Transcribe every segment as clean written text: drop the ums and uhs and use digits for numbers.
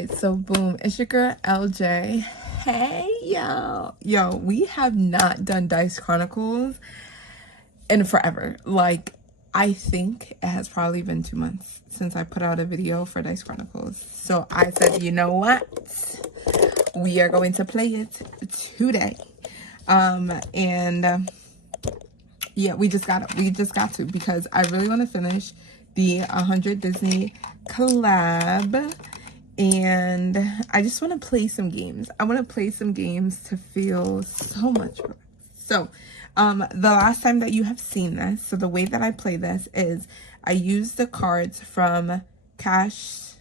right, so boom, it's your girl LJ. Hey yo, we have not done Dice Chronicles in forever. Like, I think it has probably been 2 months since I put out a video for Dice Chronicles. So I said, you know what, we are going to play it today. Yeah, we just got to, because I really want to finish the 100 Disney collab, and I just want to play some games. I want to play some games to feel so much better. So the last time that you have seen this, so the way that I play this is I use the cards from Cash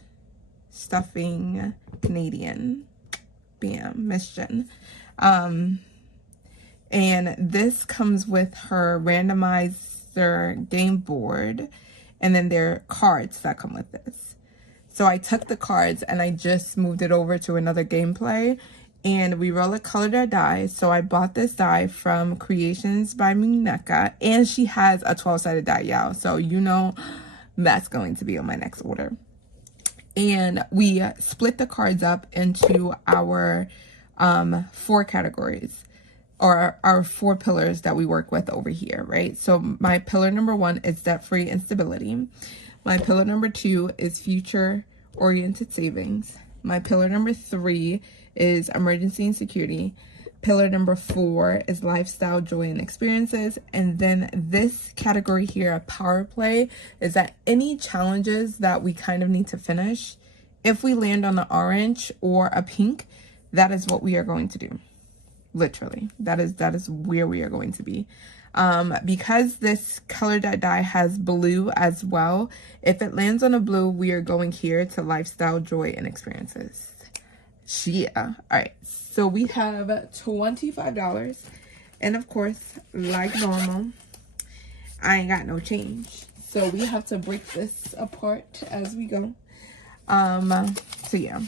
Stuffing Canadian. Bam, Miss Jen. And this comes with her randomizer game board, and then there are cards that come with this. So I took the cards and I just moved it over to another gameplay, and we roll a color die. So I bought this die from Creations by Mineka, and she has a 12-sided die, y'all. So you know that's going to be on my next order. And we split the cards up into our 4 categories, or our 4 pillars that we work with over here, right? So my pillar number 1 is debt-free and stability. My pillar number 2 is future-oriented savings. My pillar number 3 is emergency and security. Pillar number 4 is lifestyle, joy, and experiences. And then this category here, a power play, is that any challenges that we kind of need to finish, if we land on an orange or a pink, that is what we are going to do. Literally, that is where we are going to be. Because this color die has blue as well, if it lands on a blue, we are going here to lifestyle, joy, and experiences. Yeah. All right, so we have $25, and of course, like normal, I ain't got no change, so we have to break this apart as we go. So yeah,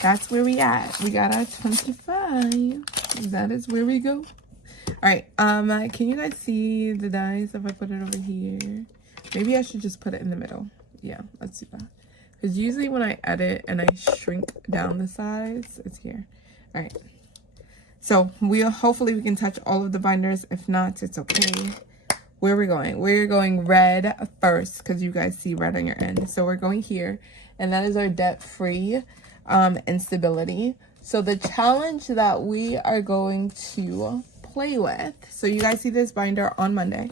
that's where we at. We got our 25. That is where we go. All right, can you guys see the dice if I put it over here? Maybe I should just put it in the middle. Yeah, let's do that. Because usually when I edit and I shrink down the size, it's here. All right. So hopefully we can touch all of the binders. If not, it's okay. Where are we going? We're going red first, because you guys see red on your end. So we're going here, and that is our debt-free and stability. So the challenge that we are going to play with, so you guys see this binder on Monday.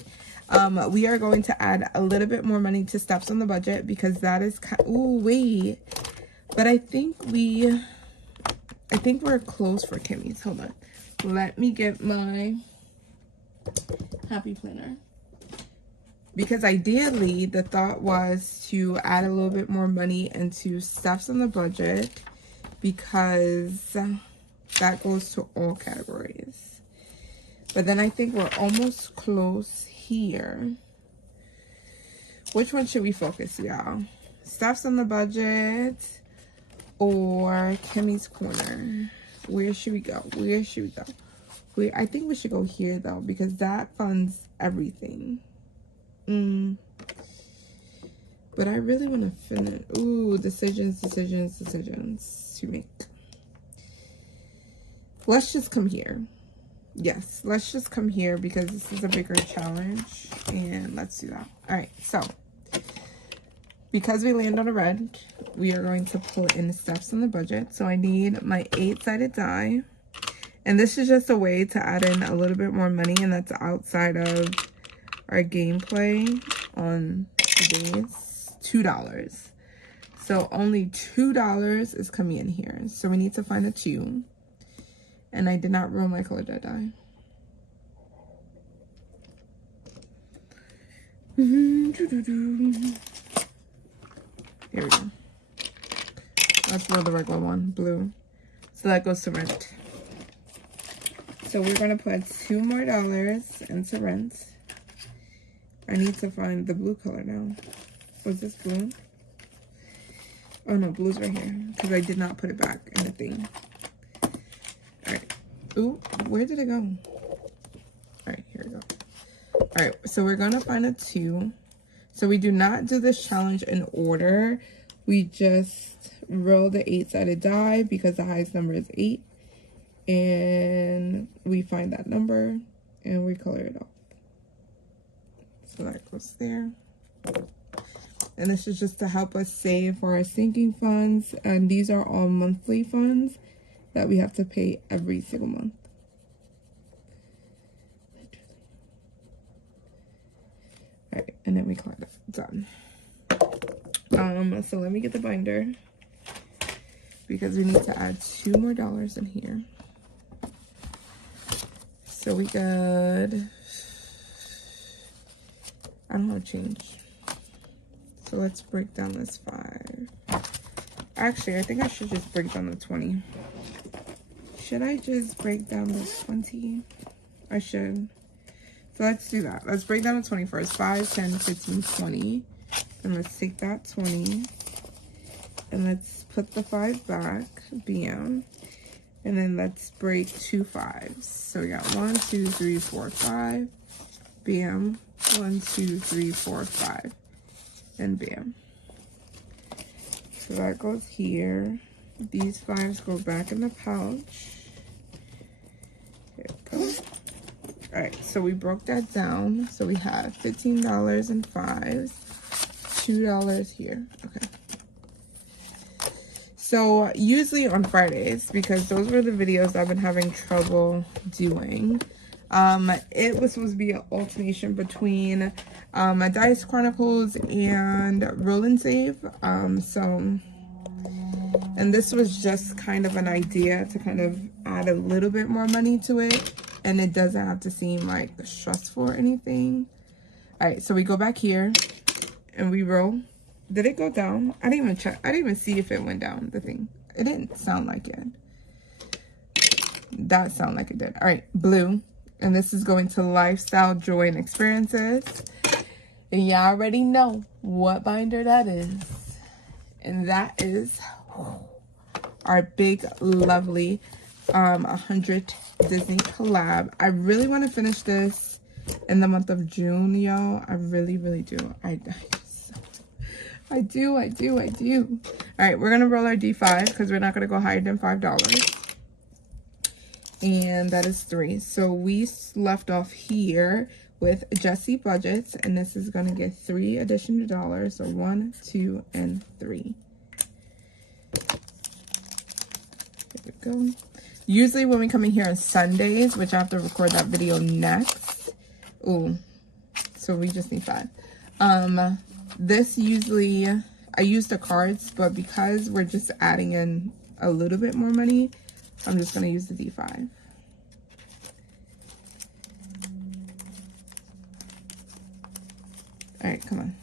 We are going to add a little bit more money to Steps on the Budget, because that is wait, but I think we're close for Kimmy's. Hold on, let me get my happy planner, because ideally the thought was to add a little bit more money into Steps on the Budget, because that goes to all categories. But then I think we're almost close here. Which one should we focus, y'all? Steps on the Budget or Kimmy's Corner? Where should we go? Where should we go? I think we should go here, though, because that funds everything. But I really want to finish. Ooh, decisions to make. Let's just come here. Yes, let's just come here, because this is a bigger challenge, and let's do that. All right, so because we land on a red, we are going to pull in the Steps on the Budget. So I need my 8-sided die, and this is just a way to add in a little bit more money, and that's outside of our gameplay on today's $2. So only $2 is coming in here, so we need to find a 2. And I did not roll my color die. Here we go. Let's roll the regular one, blue. So that goes to rent. So we're going to put $2 more into rent. I need to find the blue color now. Was this blue? Oh no, blue's right here, because I did not put it back in the thing. Alright. Ooh, where did it go? Alright, here we go. Alright, so we're going to find a 2. So we do not do this challenge in order. We just roll the 8-sided die because the highest number is 8. And we find that number and we color it off. So that goes there. And this is just to help us save for our sinking funds. And these are all monthly funds that we have to pay every single month. All right, and then we color that. Done. So let me get the binder because we need to add $2 more in here. So we got, I don't have change. So let's break down this 5. Actually, I think I should just break down the 20. Should I just break down the 20? I should. So let's do that. Let's break down the 20 first. 5, 10, 15, 20. And let's take that 20. And let's put the 5 back. Bam. And then let's break 2 5s. So we got 1, 2, 3, 4, 5. Bam. 1, 2, 3, 4, 5. And bam. So that goes here. These 5s go back in the pouch. There we go. Alright, so we broke that down. So we have $15 in 5s, $2 here. Okay. So usually on Fridays, because those were the videos I've been having trouble doing, it was supposed to be an alternation between my Dice Chronicles and Roll and Save. And this was just kind of an idea to kind of add a little bit more money to it, and it doesn't have to seem like stressful or anything. All right, so we go back here and we roll. Did it go down? I didn't even check. I didn't even see if it went down, the thing. It didn't sound like it. That sounded like it did. All right, blue. And this is going to Lifestyle, Joy, and Experiences. And y'all already know what binder that is. And that is our big, lovely 100 Disney collab. I really want to finish this in the month of June, y'all. I really, really do. I do. All right, we're going to roll our D5 because we're not going to go higher than $5. And that is 3. So we left off here with Jessie Budgets, and this is going to get 3 additional dollars. So 1, 2, and 3. There we go. Usually when we come in here on Sundays, which I have to record that video next. Ooh, so we just need 5. This usually, I use the cards, but because we're just adding in a little bit more money, I'm just going to use the D5. All right, come on.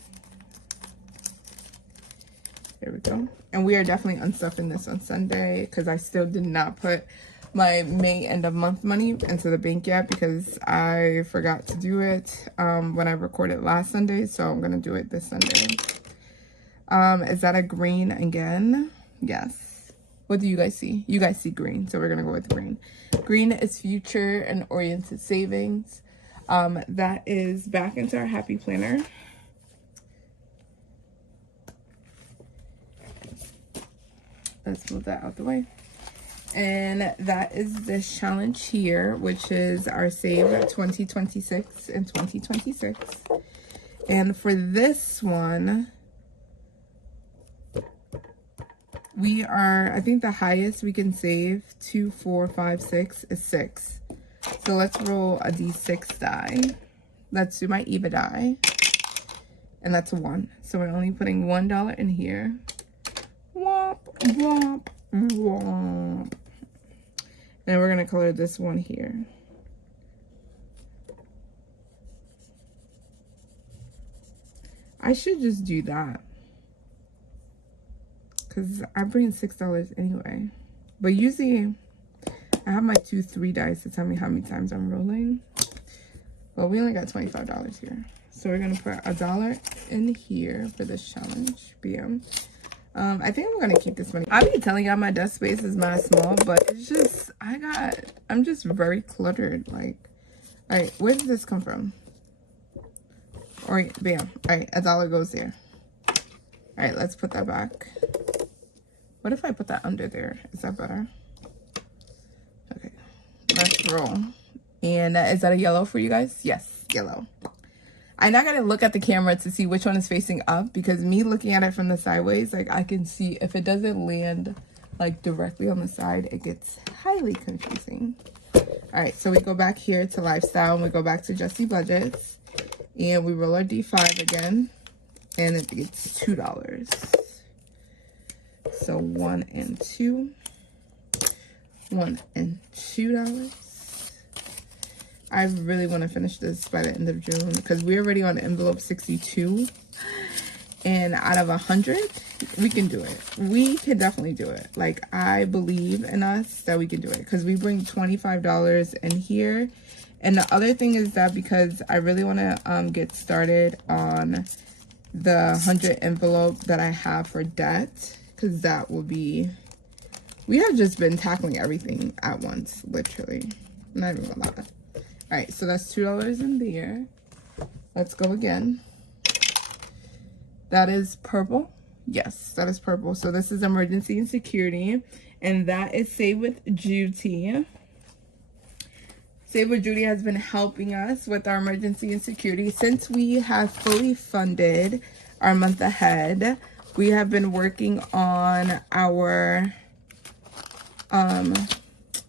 There we go. And we are definitely unstuffing this on Sunday because I still did not put my May end of month money into the bank yet because I forgot to do it when I recorded last Sunday. So I'm going to do it this Sunday. Is that a green again? Yes. What do you guys see? You guys see green. So we're going to go with green. Green is future and oriented savings. That is back into our happy planner. Let's move that out the way. And that is this challenge here, which is our Save 2026 and 2026. And for this one, we are, I think the highest we can save, 2, 4, 5, 6, is 6. So let's roll a D6 die. Let's do my EVA die. And that's a 1. So we're only putting $1 in here. Womp, womp, womp. And we're going to color this one here. I should just do that, because I bring $6 anyway. But usually I have my 2, 3 dice to tell me how many times I'm rolling. Well, we only got $25 here. So we're going to put $1 in here for this challenge. BM. I think I'm gonna keep this money. I've been telling y'all my desk space is mad small, but it's just, I'm just very cluttered. Like, all right, where did this come from? All right, bam. All right, $1 goes there. All right, let's put that back. What if I put that under there? Is that better? Okay, let's roll. And is that a yellow for you guys? Yes, yellow. I'm not gonna look at the camera to see which one is facing up, because me looking at it from the sideways, like I can see if it doesn't land like directly on the side, it gets highly confusing. All right, so we go back here to lifestyle and we go back to Just Budgets and we roll our D5 again, and it gets $2. So 1 and 2, $1 and $2. I really want to finish this by the end of June because we're already on envelope 62, and out of 100 we can do it. We can definitely do it. Like, I believe in us that we can do it because we bring $25 in here. And the other thing is that because I really want to get started on the 100 envelope that I have for debt, because that will be, we have just been tackling everything at once, literally. Not even a lot. All right, so that's $2 in there. Let's go again. That is purple. Yes, that is purple. So this is emergency and security, and that is Save with Judy. Save with Judy has been helping us with our emergency and security since we have fully funded our month ahead. We have been working on our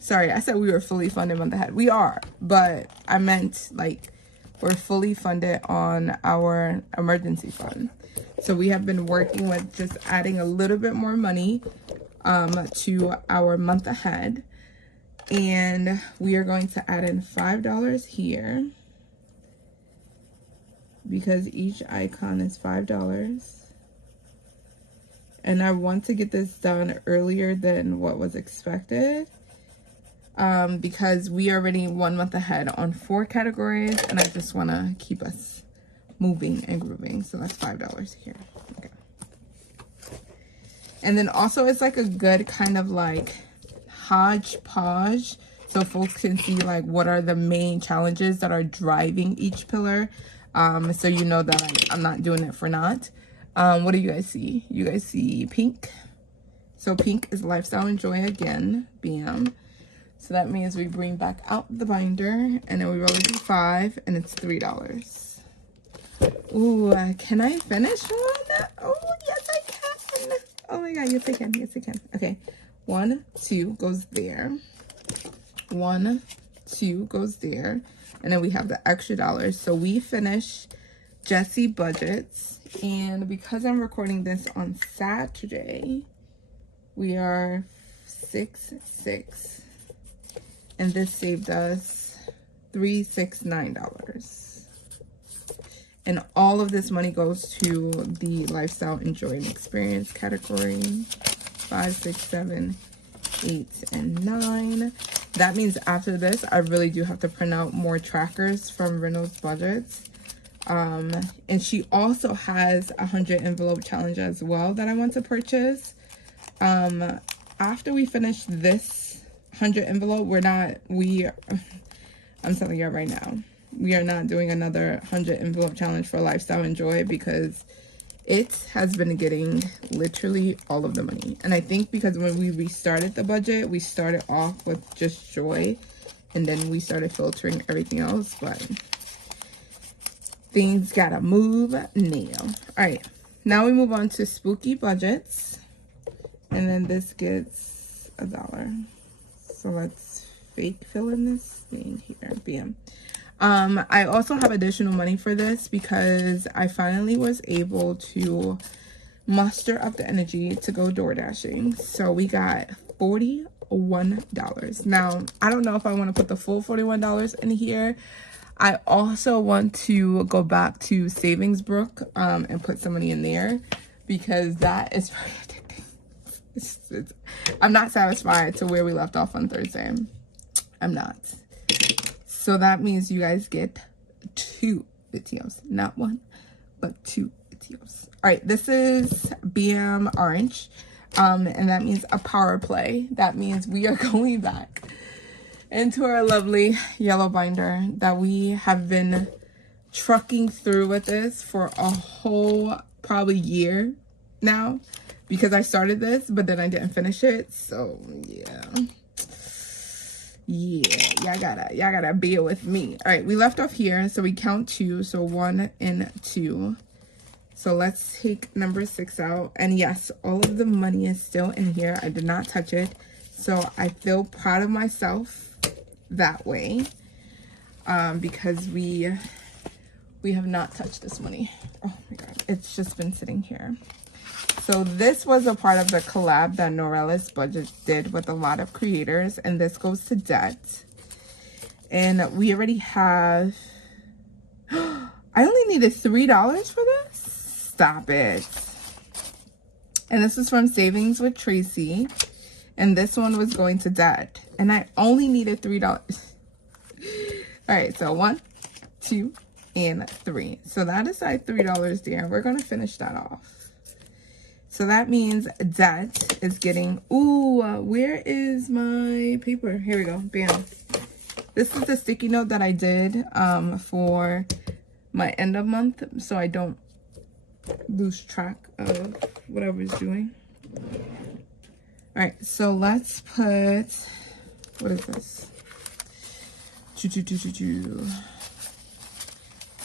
sorry, I said we were fully funded month ahead. We are, but I meant like we're fully funded on our emergency fund. So we have been working with just adding a little bit more money to our month ahead. And we are going to add in $5 here because each icon is $5. And I want to get this done earlier than what was expected because we are already 1 month ahead on 4 categories, and I just want to keep us moving and grooving. So that's $5 here. Okay. And then also it's like a good kind of like hodgepodge, so folks can see like what are the main challenges that are driving each pillar, so you know that I'm not doing it for naught. What do you guys see? You guys see pink. So pink is lifestyle and joy again. Bam. So that means we bring back out the binder, and then we roll a D5, and it's $3. Ooh, can I finish one? Oh, yes, I can. Oh my God, yes, I can. Yes, I can. Okay. 1, 2 goes there. 1, 2 goes there. And then we have the extra dollars. So we finish Just Budgets. And because I'm recording this on Saturday, we are 6/6. And this saved us $369. And all of this money goes to the lifestyle and joy and experience category. 5, 6, 7, 8, and 9. That means after this, I really do have to print out more trackers from Reynolds Budgets. And she also has a 100 envelope challenge as well that I want to purchase. After we finish this 100 envelope, I'm telling you right now, we are not doing another 100 envelope challenge for lifestyle and joy because it has been getting literally all of the money. And I think because when we restarted the budget, we started off with just joy, and then we started filtering everything else, but things gotta move now. All right, now we move on to spooky budgets, and then this gets $1. So let's fake fill in this thing here. Bam. I also have additional money for this because I finally was able to muster up the energy to go door dashing. So we got $41. Now, I don't know if I want to put the full $41 in here. I also want to go back to Savings Brook and put some money in there because that is very addicting. I'm not satisfied to where we left off on Thursday. I'm not. So that means you guys get 2 videos, not 1, but 2 videos. All right, this is BM Orange, and that means a power play. That means we are going back into our lovely yellow binder that we have been trucking through with this for a whole probably year now. because I started this, but then I didn't finish it. So yeah, y'all gotta bear with me. All right, we left off here, so we count 2, so 1 and 2. So let's take number 6 out, and yes, all of the money is still in here. I did not touch it, so I feel proud of myself that way, because we have not touched this money. Oh my god, it's just been sitting here. So this was a part of the collab that Norella's Budget did with a lot of creators, and this goes to debt. And we already have, I only needed $3 for this? Stop it. And this is from Savings with Tracy, and this one was going to debt, and I only needed $3. All right, so 1, 2, and 3. So that is like $3 there. We're gonna finish that off. So that means debt is getting, ooh, where is my paper? Here we go, bam. This is the sticky note that I did for my end of month, so I don't lose track of what I was doing. All right, so let's put, what is this?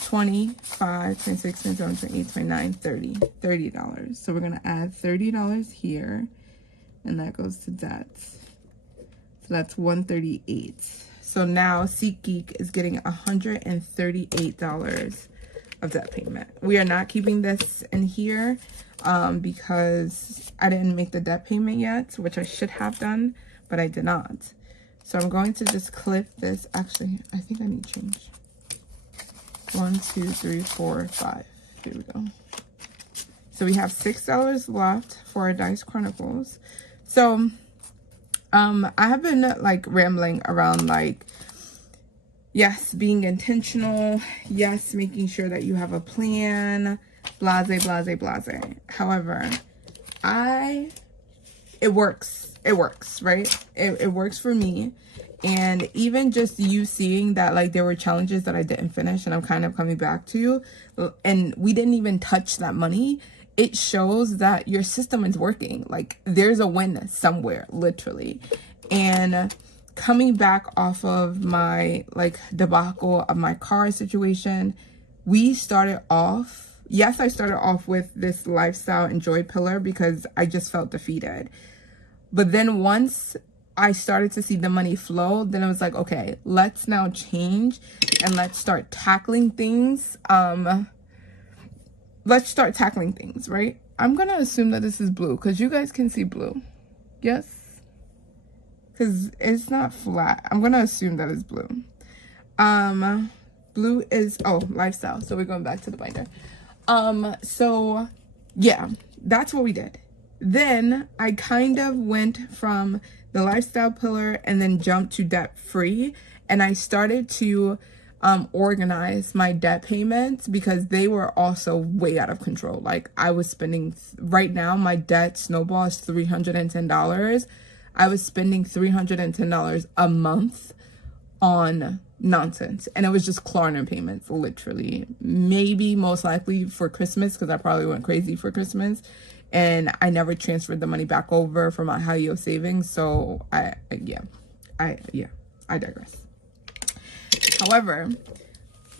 25, 26, 27, 28, 29, 30. $30. So we're going to add $30 here, and that goes to debt. So that's $138. So now SeatGeek is getting $138 of debt payment. We are not keeping this in here because I didn't make the debt payment yet, which I should have done, but I did not. So I'm going to just clip this. Actually, I think I need change. 1, 2, 3, 4, 5. Here we go. So we have $6 left for our Dice Chronicles. So I have been like rambling around, like, yes, being intentional, yes, making sure that you have a plan, blase, blase, blase. However, it works, right? It works for me. And even just you seeing that, like, there were challenges that I didn't finish and I'm kind of coming back to you, and we didn't even touch that money, it shows that your system is working. Like, there's a win somewhere, literally. And coming back off of my, like, debacle of my car situation, we started off, yes, I started off with this lifestyle and joy pillar because I just felt defeated. But then once I started to see the money flow, then I was like, okay, let's now change and let's start tackling things. Let's start tackling things, right? I'm gonna assume that this is blue because you guys can see blue. Yes? Because it's not flat. I'm gonna assume that it's blue. Blue is, oh, lifestyle. So we're going back to the binder. So yeah, that's what we did. Then I kind of went from the lifestyle pillar and then jumped to debt free, and I started to organize my debt payments because they were also way out of control. Like, I was spending, right now my debt snowball is $310. I was spending $310 a month on nonsense, and it was just Klarna payments, literally. Maybe most likely for Christmas, because I probably went crazy for Christmas, and I never transferred the money back over from my high yield savings. So I digress. However,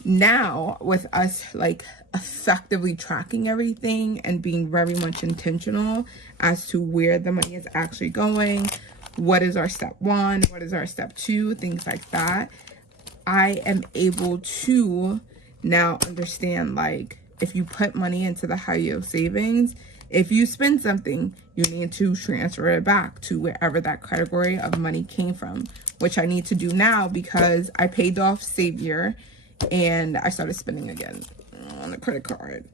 now with us, like, effectively tracking everything and being very much intentional as to where the money is actually going, what is our step 1, what is our step 2, things like that, I am able to now understand, like, if you put money into the high yield savings, if you spend something, you need to transfer it back to wherever that category of money came from, which I need to do now because I paid off Savior and I started spending again on the credit card.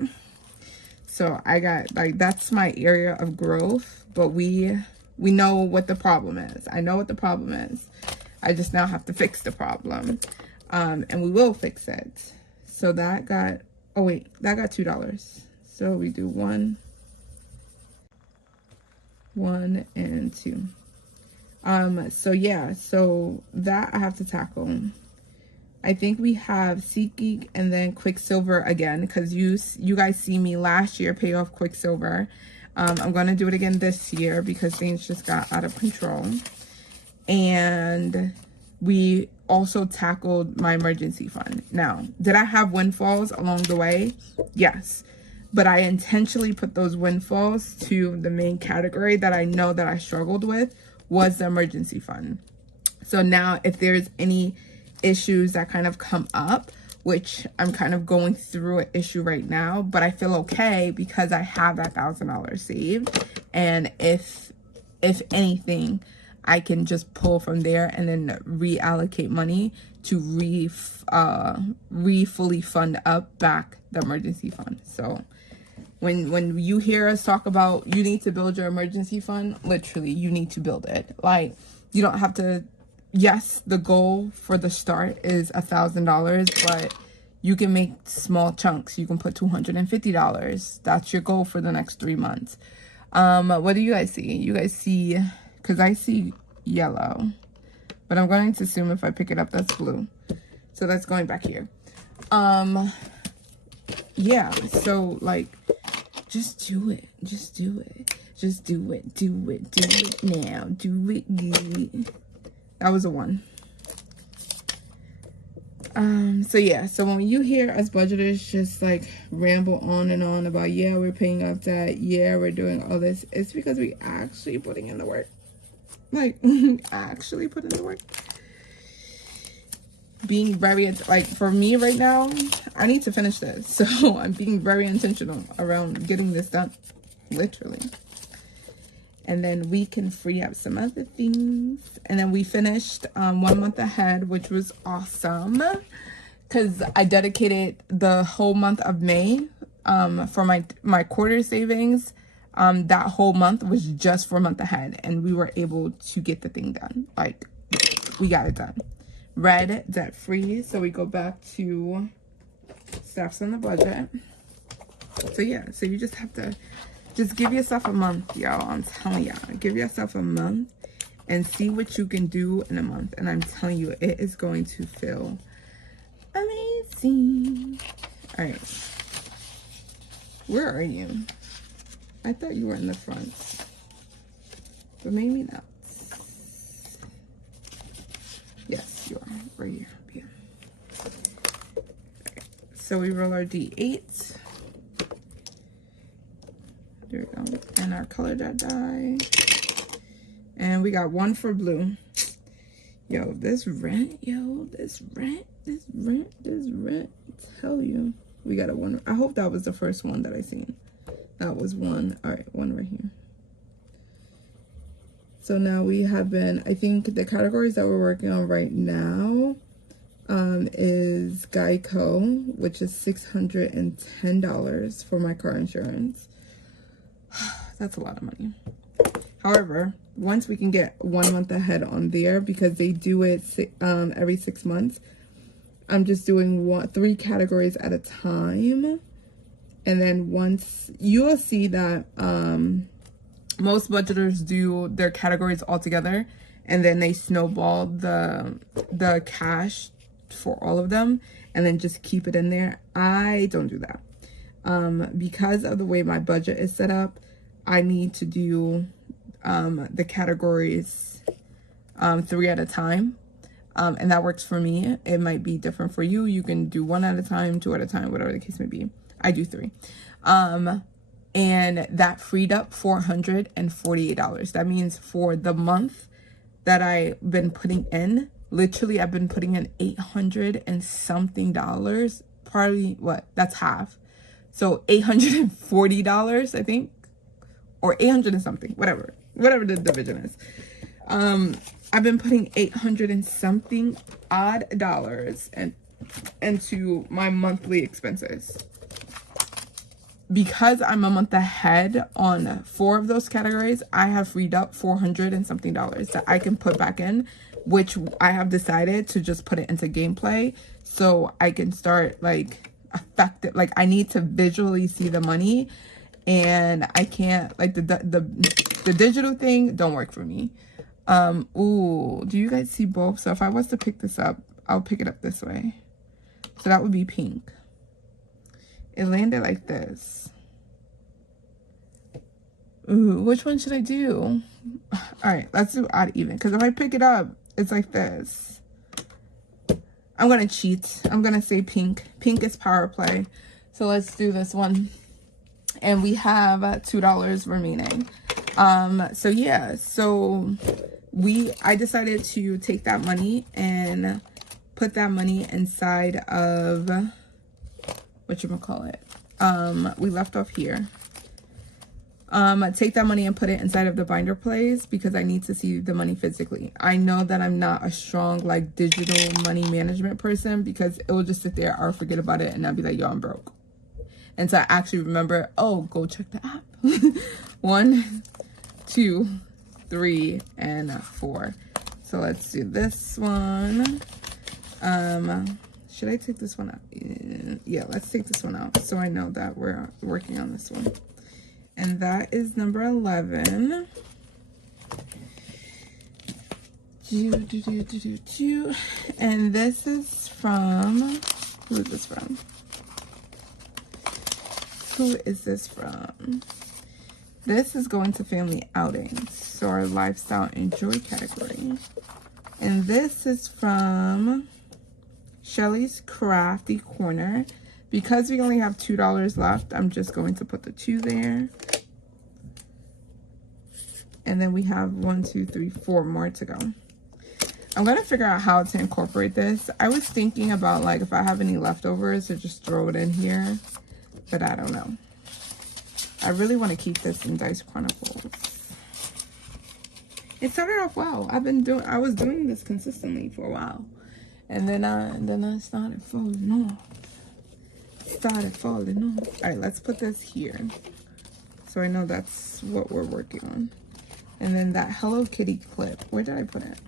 So I got, like, that's my area of growth, but we know what the problem is. I know what the problem is. I just now have to fix the problem. And we will fix it. So that got, oh wait, that got $2. So we do 1 and 2. So yeah, so that I have to tackle. I think we have SeatGeek and then Quicksilver again, because you guys see me last year pay off Quicksilver. I'm going to do it again this year because things just got out of control. And we also tackled my emergency fund. Now, did I have windfalls along the way? Yes. But I intentionally put those windfalls to the main category that I know that I struggled with was the emergency fund. So now if there's any issues that kind of come up, which I'm kind of going through an issue right now, but I feel okay because I have that $1,000 saved. And if anything, I can just pull from there and then reallocate money to fully fund up back the emergency fund. So when you hear us talk about you need to build your emergency fund, literally you need to build it. Like, you don't have to. Yes, the goal for the start is $1,000, but you can make small chunks. You can put $250. That's your goal for the next 3 months. What do you guys see? You guys see, because I see yellow, but I'm going to assume if I pick it up, that's blue. So that's going back here. Yeah, so like, just do it. Just do it. Just do it. Do it. Do it now. Do it. That was a 1. So yeah, so when you hear us budgeters just like ramble on and on about, yeah, we're paying off debt, yeah, we're doing all this, it's because we actually putting in the work. Like, actually put in the work. Being very, like, for me right now, I need to finish this. So I'm being very intentional around getting this done, literally. And then we can free up some other things. And then we finished 1 month ahead, which was awesome. Because I dedicated the whole month of May for my quarter savings. That whole month was just for a month ahead. And we were able to get the thing done. Like, we got it done. Red, debt free. So we go back to stuff's on the budget. So yeah, so you just have to just give yourself a month, y'all. I'm telling y'all, give yourself a month and see what you can do in a month. And I'm telling you, it is going to feel amazing. All right, where are you? I thought you were in the front, but maybe not. Yes, you are right here. Yeah. Right. So we roll our D8. There we go. And our color die. And we got 1 for blue. Yo, this rent. Tell you. We got a 1. I hope that was the first one that I seen. That was 1. All right, 1 right here. So now we have been, I think the categories that we're working on right now is Geico, which is $610 for my car insurance. That's a lot of money. However, once we can get 1 month ahead on there, because they do it every 6 months, I'm just doing 3 categories at a time. And then once you will see that most budgeters do their categories all together, and then they snowball the cash for all of them and then just keep it in there. I don't do that. Because of the way my budget is set up, I need to do the categories 3 at a time. And that works for me. It might be different for you. You can do 1 at a time, 2 at a time, whatever the case may be. I do 3. And that freed up $448. That means for the month that I've been putting in, literally I've been putting in $800 and something. Probably what? That's half. So $840, I think, or 800 and something, whatever the division is. I've been putting $800 and something odd dollars into my monthly expenses. Because I'm a month ahead on 4 of those categories, I have freed up $400 and something that I can put back in, which I have decided to just put it into gameplay so I can start like affected. Like, I need to visually see the money, and I can't, like, the digital thing don't work for me. Ooh, do you guys see both? So if I was to pick this up, I'll pick it up this way. So that would be pink. It landed like this. Ooh, which one should I do? All right, let's do odd even, because if I pick it up, it's like this. I'm gonna cheat. I'm gonna say pink. Pink is power play. So let's do this one. And we have $2 remaining. So yeah, so I decided to take that money and put that money inside of, whatchamacallit, we left off here. Take that money and put it inside of the binder plays because I need to see the money physically. I know that I'm not a strong like digital money management person because it will just sit there, I'll forget about it, and I'll be like, yo, I'm broke. And so I actually remember, oh, go check the app. 1, 2, 3, and 4. So let's do this one. Should I take this one out? Yeah, let's take this one out so I know that we're working on this one. And that is number 11. And this is from, who is this from? Who is this from? This is going to family outings, so our lifestyle and joy category. And this is from Shelly's Crafty Corner. Because we only have $2 left, I'm just going to put the 2 there. And then we have 1, 2, 3, 4 more to go. I'm going to figure out how to incorporate this. I was thinking about like if I have any leftovers to just throw it in here. But I don't know. I really want to keep this in Dice Chronicles. It started off well. I was doing this consistently for a while. And then I started falling off. All right, let's put this here. So I know that's what we're working on. And then that Hello Kitty clip. Where did I put it?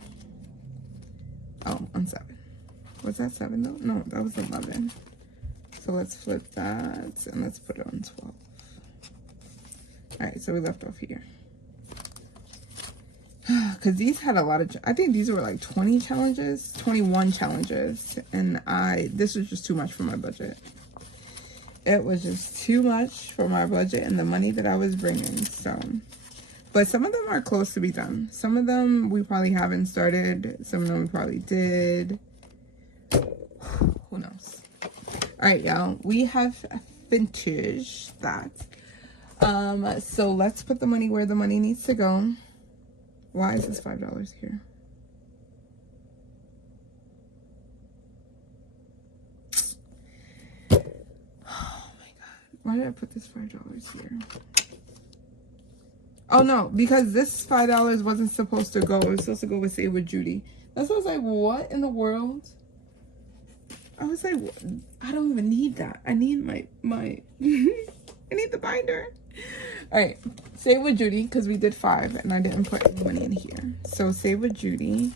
Oh, on 7. Was that 7 though? No, that was 11. So let's flip that and let's put it on 12. All right, so we left off here. Because these had a lot of, I think these were like 21 challenges. And this was just too much for my budget. It was just too much for my budget and the money that I was bringing. So, but some of them are close to be done. Some of them we probably haven't started. Some of them we probably did. Who knows? All right, y'all, we have finished that. So let's put the money where the money needs to go. Why is this $5 here? Oh my God. Why did I put this $5 here? Oh no, because this $5 wasn't supposed to go. It was supposed to go with Save with Judy. That's why I was like, what in the world? I was like, I don't even need that. I need my I need the binder. All right, Save with Judy, because we did 5 and I didn't put any money in here. So Save with Judy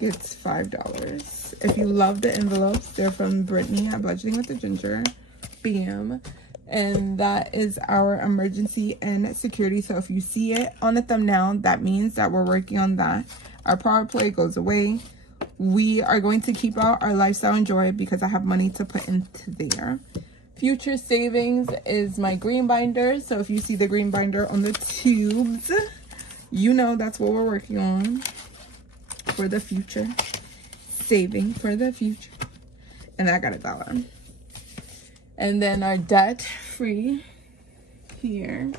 gets $5. If you love the envelopes, they're from Brittany at Budgeting with the Ginger. Bam. And that is our emergency and security. So if you see it on the thumbnail, that means that we're working on that. Our power play goes away. We are going to keep out our lifestyle and joy because I have money to put into there. Future savings is my green binder. So if you see the green binder on the tubes, you know that's what we're working on for the future. Saving for the future. And I got $1. And then our debt free here.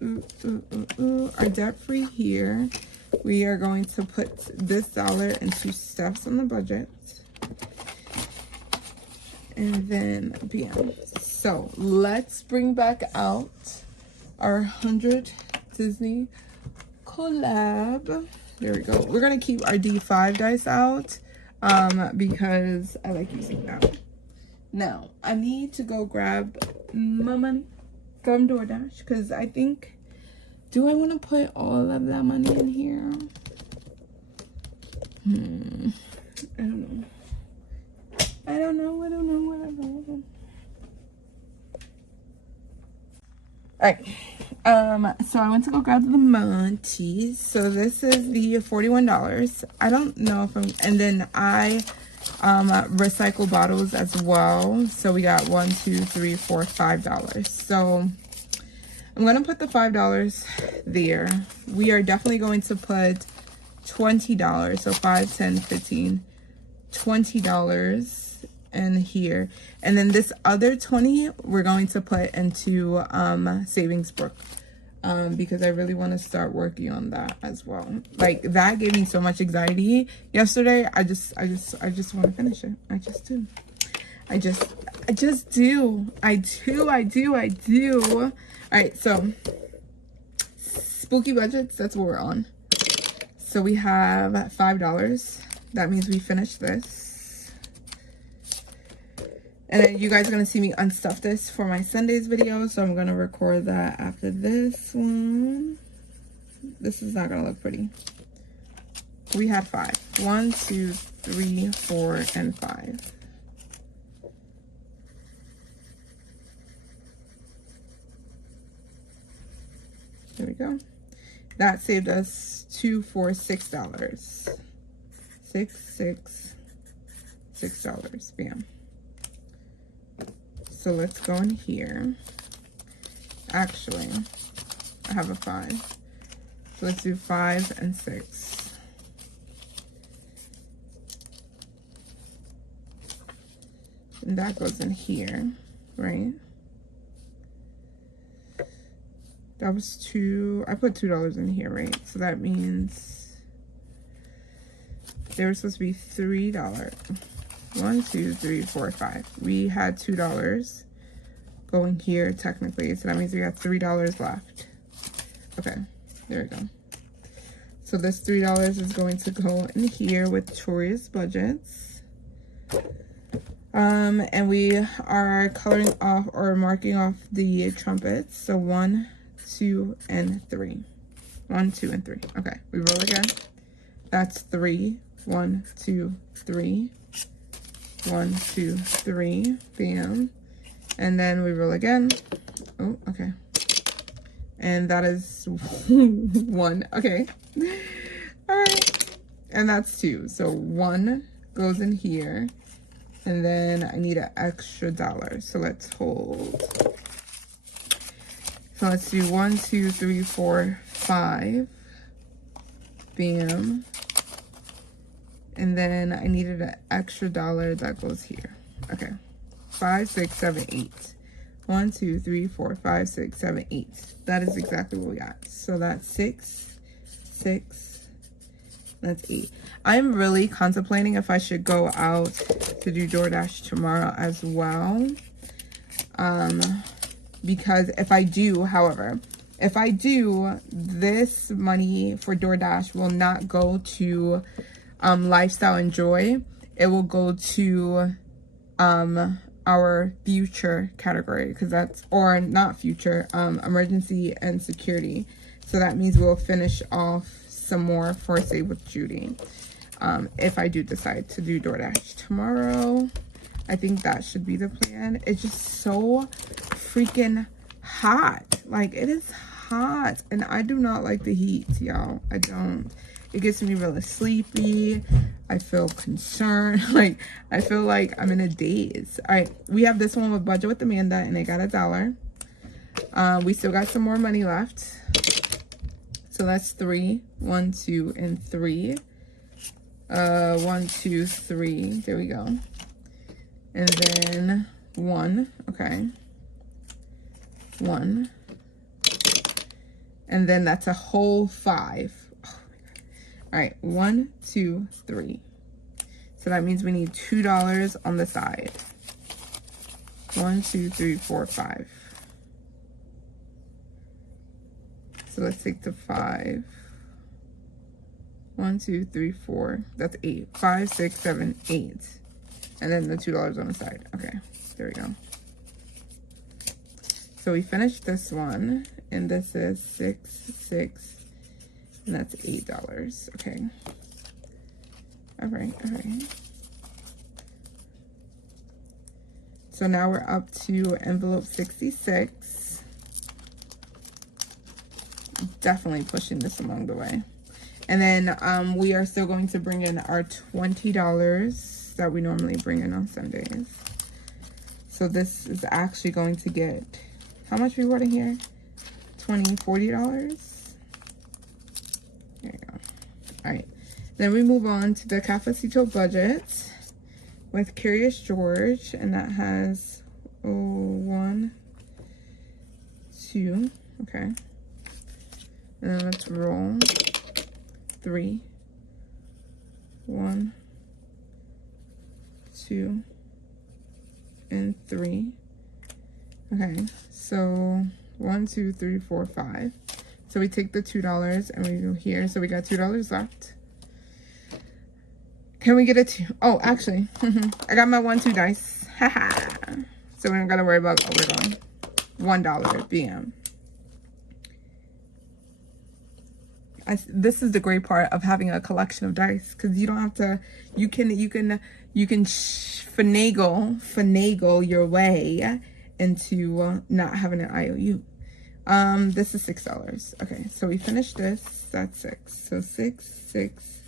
Our debt free here. We are going to put this dollar into steps on the budget. And then bam. So let's bring back out our 100 Disney collab. There we go. We're gonna keep our D5 dice out because I like using that. Now I need to go grab my money from DoorDash because I think, do I want to put all of that money in here? I don't know. I don't know. Alright. So I went to go grab the Monties. So this is the $41. I don't know if I'm, and then I recycle bottles as well. So we got $1, $2, $3, $4, $5. So I'm going to put the $5 there. We are definitely going to put $20. So 5, 10, 15, $20 in here. And then this other 20 we're going to put into savings book. Because I really want to start working on that as well. Like, that gave me so much anxiety yesterday. I just want to finish it. I just do. I do. All right, so spooky budgets, that's what we're on. So we have $5. That means we finished this. And then you guys are going to see me unstuff this for my Sundays video. So I'm going to record that after this one. This is not going to look pretty. We had 5. 1, 2, 3, 4, and 5. There we go. That saved us $2 for $6. $6. Bam. So let's go in here. Actually, I have a 5. So let's do 5 and 6. And that goes in here, right? That was 2. I put $2 in here, right? So that means they were supposed to be $3. 1, 2, 3, 4, 5. We had $2 going here technically, so that means we got $3 left. Okay, there we go. So this $3 is going to go in here with Victoria's budgets. And we are coloring off or marking off the trumpets. So 1, 2, and 3. 1, 2, and 3. Okay, we roll again. That's 3. 1, 2, 3. 1, 2, 3. Bam. And then we roll again. Oh, okay. And that is 1. Okay. All right. And that's 2. So 1 goes in here. And then I need an extra $1. So let's hold. So let's do 1, 2, 3, 4, 5. Bam. And then I needed an extra $1 that goes here. Okay. 5, 6, 7, 8. 1, 2, 3, 4, 5, 6, 7, 8. That is exactly what we got. So that's 6, 6. That's 8. I'm really contemplating if I should go out to do DoorDash tomorrow as well. Because if I do, however, if I do, this money for DoorDash will not go to Lifestyle and Joy. It will go to our future category, because that's, or not future, emergency and security. So that means we'll finish off some more for Save with Judy. If I do decide to do DoorDash tomorrow, I think that should be the plan. It's just so freaking hot. Like, it is hot, and I do not like the heat, y'all. I don't. It gets me really sleepy. I feel concerned. Like, I feel like I'm in a daze. All right, we have this one with Budget with Amanda, and they got $1. We still got some more money left. So that's 3. 1, 2, and 3. 1, 2, 3. There we go. And then 1. Okay. 1. And then that's a whole 5. All right, 1, 2, 3. So that means we need $2 on the side. 1, 2, 3, 4, 5. So let's take the 5. 1, 2, 3, 4. That's 8. 5, 6, 7, 8. And then the $2 on the side. Okay, there we go. So we finished this one, and this is 6, 6. And that's $8. Okay. All right. So now we're up to envelope 66. Definitely pushing this along the way. And then we are still going to bring in our $20 that we normally bring in on Sundays. So this is actually going to get, how much we brought in here? $20, $40. There you go. All right. Then we move on to the Cafecito budget with Curious George, and that has 1, 2. Okay. And then let's roll 3, 1, 2, and 3. Okay, so 1, 2, 3, 4, 5. So we take the $2 and we go here. So we got $2 left. Can we get a 2? Oh, actually, I got my 1, 2 dice. Haha. So we don't gotta worry about what we're going. $1 BM. This is the great part of having a collection of dice, because you don't have to. You can finagle your way into not having an IOU. This is $6. Okay, so we finished this. That's 6. So 6, 6,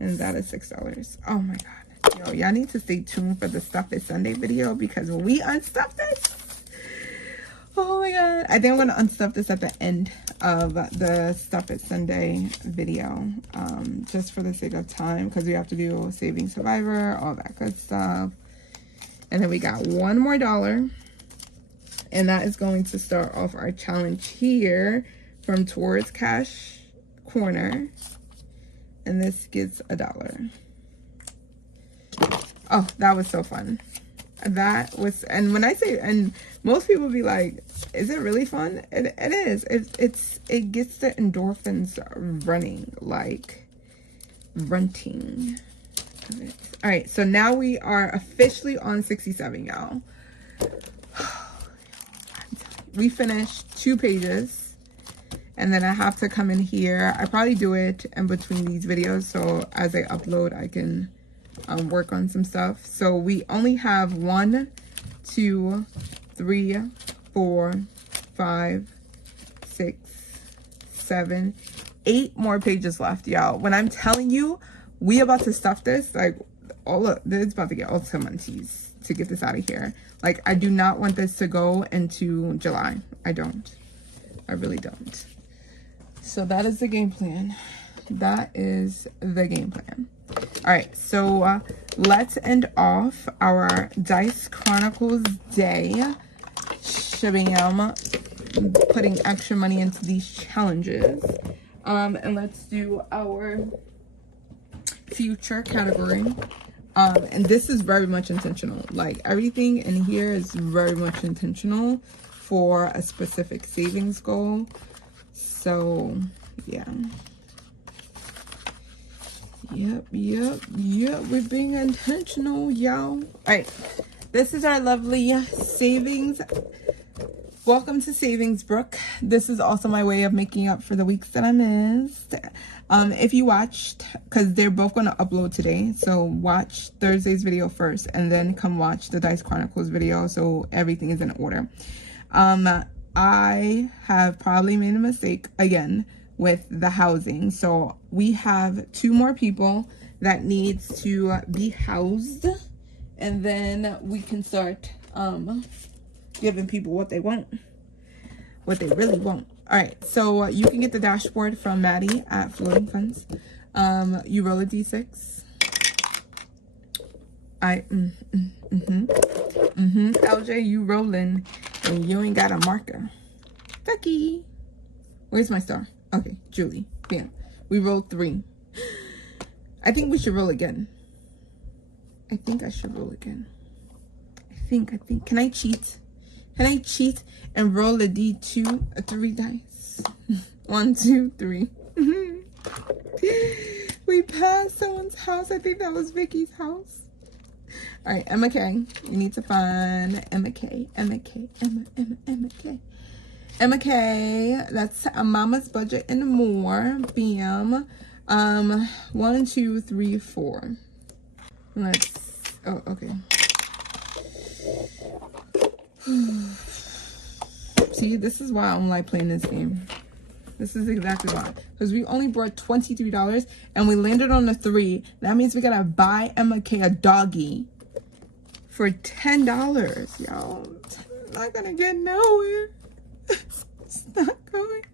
and that is $6. Oh my god, yo, y'all need to stay tuned for the Stuff It Sunday video, because when we unstuff this, oh my god, I think I'm gonna unstuff this at the end of the Stuff It Sunday video, just for the sake of time, because we have to do Saving Survivor, all that good stuff. And then we got $1 more, and that is going to start off our challenge here from Towards Cash Corner, and this gets $1. Oh, that was so fun. That was, and when I say, and most people be like, is it really fun? It is. It gets the endorphins running, like runting. All right, so now we are officially on 67, y'all. We finished 2 pages, and then I have to come in here. I probably do it in between these videos, so as I upload, I can work on some stuff. So we only have 1, 2, 3, 4, 5, 6, 7, 8 more pages left, y'all. When I'm telling you, we about to stuff this, like, it's about to get all teas to get this out of here. Like, I do not want this to go into July. I don't. I really don't. So that is the game plan. That is the game plan. All right, so let's end off our Dice Chronicles day. Shabam, putting extra money into these challenges. And let's do our future category. And this is very much intentional. Like, everything in here is very much intentional for a specific savings goal. So, yeah. Yep, we're being intentional, y'all. All right, this is our lovely savings. Welcome to Savings Brook. This is also my way of making up for the weeks that I missed. If you watched, because they're both going to upload today, so watch Thursday's video first and then come watch the Dice Chronicles video, so everything is in order. I have probably made a mistake again with the housing. So we have 2 more people that needs to be housed, and then we can start giving people what they want, what they really want. All right, so you can get the dashboard from Maddie at Floating Funds. You roll a d6. LJ, you rolling, and you ain't got a marker. Ducky, where's my star? Okay, Julie. Bam. We rolled 3. I think we should roll again. I think I should roll again. I think. Can I cheat? Can I cheat and roll a D2, 3 dice? 1, 2, 3. We passed someone's house. I think that was Vicky's house. All right, Emma K. You need to find Emma K. Emma K. Emma K. That's a Mama's Budget and more. Bam. 1, 2, 3, 4. Let's. Oh, okay. See, this is why I don't like playing this game. This is exactly why. Because we only brought $23 and we landed on a 3. That means we gotta buy Emma K a doggy for $10, y'all. Not gonna get nowhere. It's not going.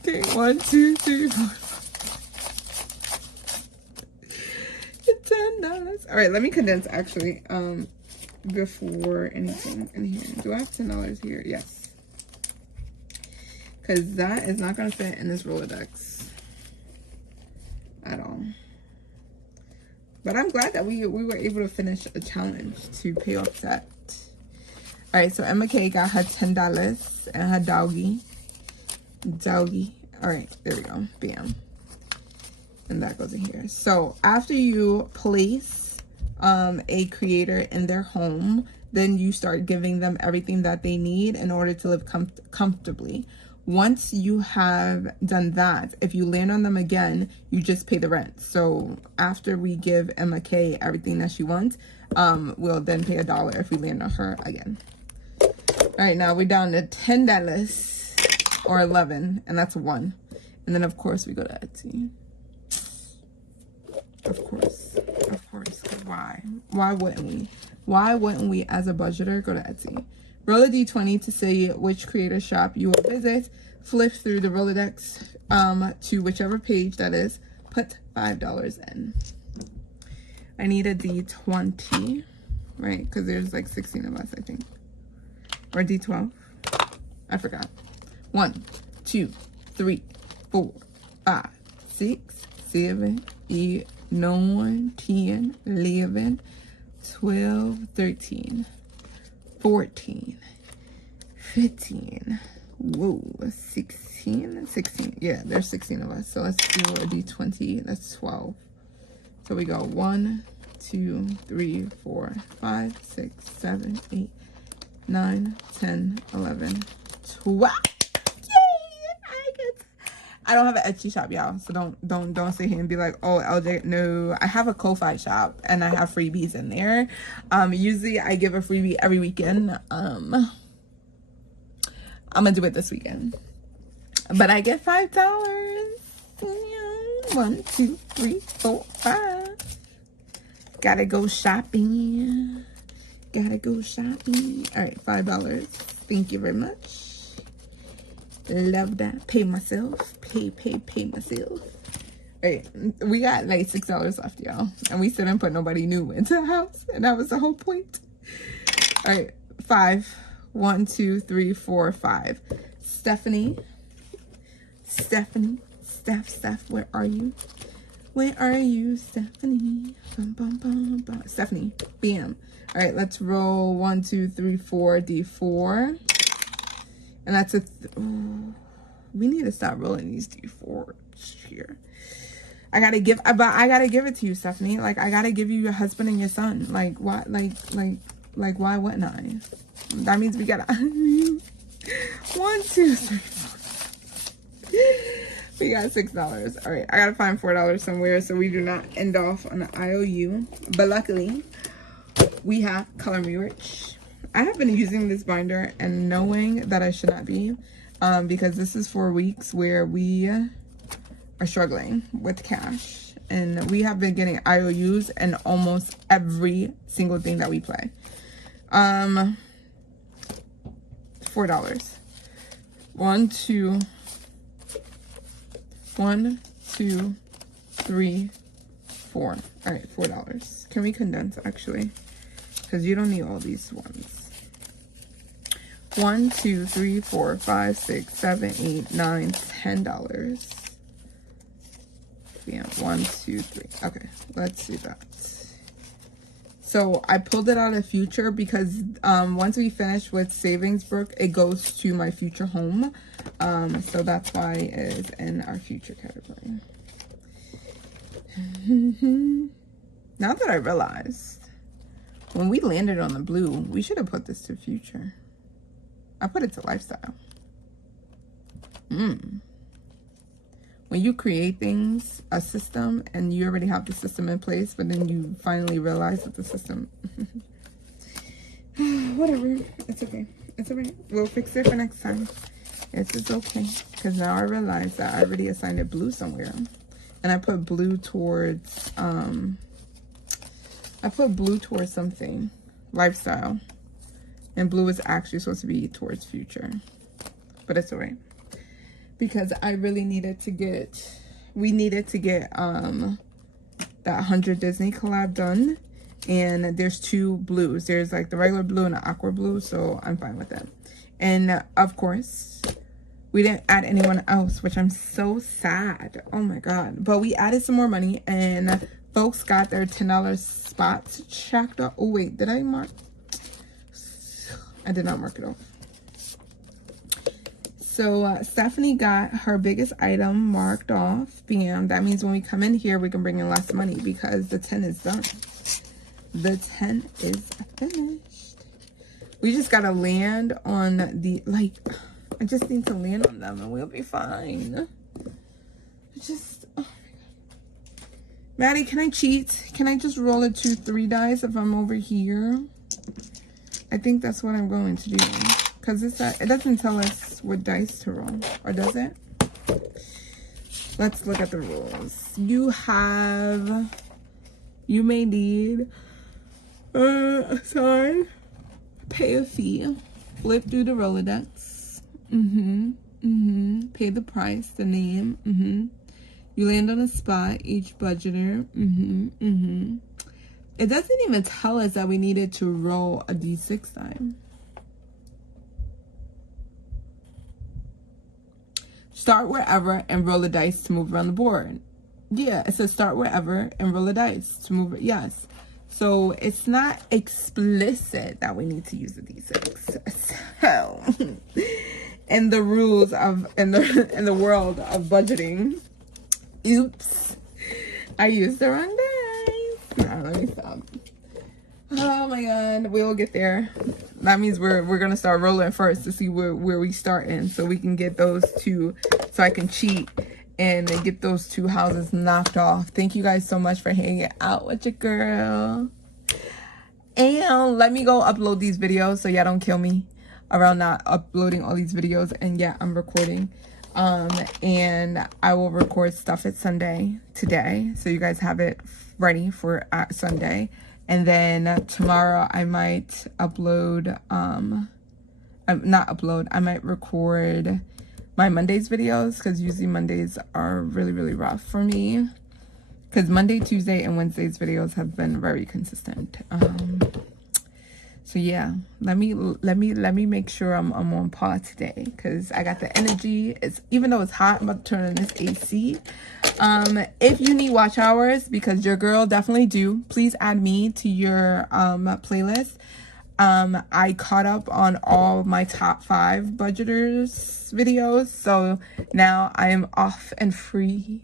Okay, 1, 2, 3, 4, 5. $10. All right, let me condense actually. Before anything in here. Do I have $10 here? Yes. Because that is not going to fit in this Rolodex at all. But I'm glad that we were able to finish a challenge to pay off debt. All right, so Emma K got her $10 and her doggy. All right, there we go. Bam. And that goes in here. So after you place a creator in their home, then you start giving them everything that they need in order to live comfortably. Once you have done that, if you land on them again, you just pay the rent. So after we give Emma K everything that she wants, we'll then pay $1 if we land on her again. All right, now we're down to $10 or 11, and that's 1. And then of course we go to Etsy. Of course, because why? Why wouldn't we? Why wouldn't we, as a budgeter, go to Etsy? Roll a d20 to say which creator shop you will visit. Flip through the Rolodex to whichever page that is. Put $5 in. I need a d20, right? Because there's like 16 of us, I think. Or d12. I forgot. 1, 2, 3, 4, 5, 6, 7, 8, 9, 10, 11, 12, 13, 14, 15, whoa, 16. Yeah, there's 16 of us. So let's do a d20. That's 12. So we go 1, 2, 3, 4, 5, 6, 7, 8, 9, 10, 11, 12. I don't have an Etsy shop, y'all, so don't sit here and be like, oh, LJ, no. I have a Ko-Fi shop and I have freebies in there. Usually I give a freebie every weekend. I'm gonna do it this weekend, but I get $5. 1, 2, 3, 4, 5. Gotta go shopping. All right, $5. Thank you very much. Love that. Pay myself. Pay myself. Right, we got like $6 left, y'all, and we still didn't put nobody new into the house, and that was the whole point. All right, 5. 1, 2, 3, 4, 5. Stephanie, Steph, where are you? Stephanie? Stephanie, bam. All right, let's roll 1, 2, 3, 4, d4, and that's a. We need to stop rolling these d4s here. I gotta give it to you, Stephanie. Like, I gotta give you your husband and your son. Like, why? Like, why wouldn't I? That means we gotta. 1, 2, 3, 4. We got $6. All right, I gotta find $4 somewhere so we do not end off on an IOU. But luckily, we have Color Me Rich. I have been using this binder and knowing that I should not be, because this is for weeks where we are struggling with cash, and we have been getting IOUs in almost every single thing that we play. $4. 1, 2, 3, 4. All right, $4. Can we condense actually? Because you don't need all these ones. 1, 2, 3, 4, 5, 6, 7, 8, 9, $10. Yeah, 1, 2, 3. Okay, let's do that. So I pulled it out of future because once we finish with savings book, it goes to my future home. So that's why it is in our future category. Now that I realized, when we landed on the blue, we should have put this to future. I put it to lifestyle. When you create things, a system, and you already have the system in place, but then you finally realize that the system... Whatever. It's okay. It's all right. We'll fix it for next time. It's okay. Because now I realize that I already assigned it blue somewhere. And I put blue towards... I put blue towards something. lifestyle. And blue is actually supposed to be towards future. But it's alright. Because I really needed to get, we needed to get that 100 Disney collab done. And there's two blues. There's like the regular blue and the aqua blue. So I'm fine with that. And of course, we didn't add anyone else, which I'm so sad. Oh my God. But we added some more money and folks got their $10 spots checked off. Oh wait, did I mark? I did not mark it off. So Stephanie got her biggest item marked off. Bam. That means when we come in here, we can bring in less money because the 10 is done. The 10 is finished. We just gotta land on the, like, I just need to land on them and we'll be fine. Just, oh my God. Maddie, can I cheat? Can I just roll a 2-3 dice if I'm over here? I think that's what I'm going to do. Because it doesn't tell us what dice to roll. Or does it? Let's look at the rules. You may need, pay a fee. Flip through the Rolodex. Pay the price, the name. You land on a spot, each budgeter. It doesn't even tell us that we needed to roll a d6 die. Start wherever and roll a dice to move around the board. Yeah, it says start wherever and roll a dice to move it. Yes. So it's not explicit that we need to use a d6. So in the rules of in the world of budgeting, oops, I used the wrong dice. No, let me stop. Oh my God, we will get there. That means we're gonna start rolling first to see where we start in, so we can get those two, so I can cheat and get those 2 houses knocked off. Thank you guys so much for hanging out with your girl. And let me go upload these videos so y'all don't kill me around not uploading all these videos. And yeah, I'm recording. And I will record stuff at Sunday today, so you guys have it ready for Sunday. And then tomorrow I might upload, I might record my Mondays videos, because usually Mondays are really, really rough for me. Because Monday, Tuesday, and Wednesday's videos have been very consistent. So yeah, let me make sure I'm on par today, because I got the energy. It's, even though it's hot, I'm about to turn on this AC. If you need watch hours, because your girl definitely do, please add me to your playlist. I caught up on all my top 5 budgeters videos, so now I am off and free.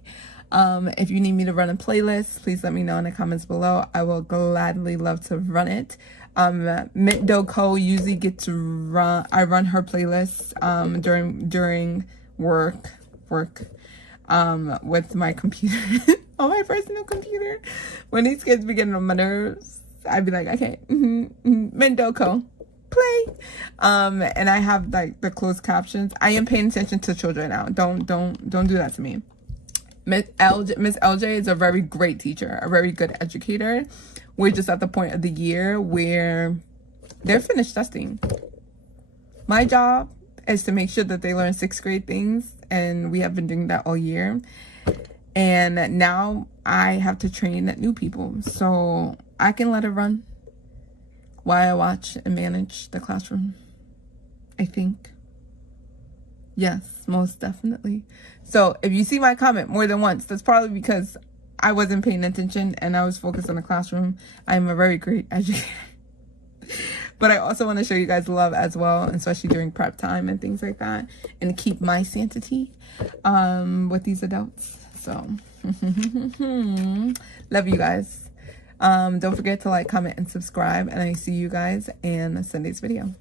If you need me to run a playlist, please let me know in the comments below. I will gladly love to run it. Mint Doko usually gets to run, I run her playlist during work with my computer on my personal computer. When these kids be getting on my nerves, I'd be like, okay, Mint Doko, play. And I have like the closed captions. I am paying attention to children now. Don't do that to me. Miss LJ is a very great teacher, a very good educator. We're just at the point of the year where they're finished testing. My job is to make sure that they learn 6th grade things, and we have been doing that all year. And now I have to train new people, so I can let it run while I watch and manage the classroom, I think. Yes, most definitely. So if you see my comment more than once, that's probably because I wasn't paying attention and I was focused on the classroom. I'm a very great educator. But I also want to show you guys love as well, especially during prep time and things like that, and keep my sanity with these adults. So love you guys. Don't forget to like, comment, and subscribe, and I see you guys in Sunday's video.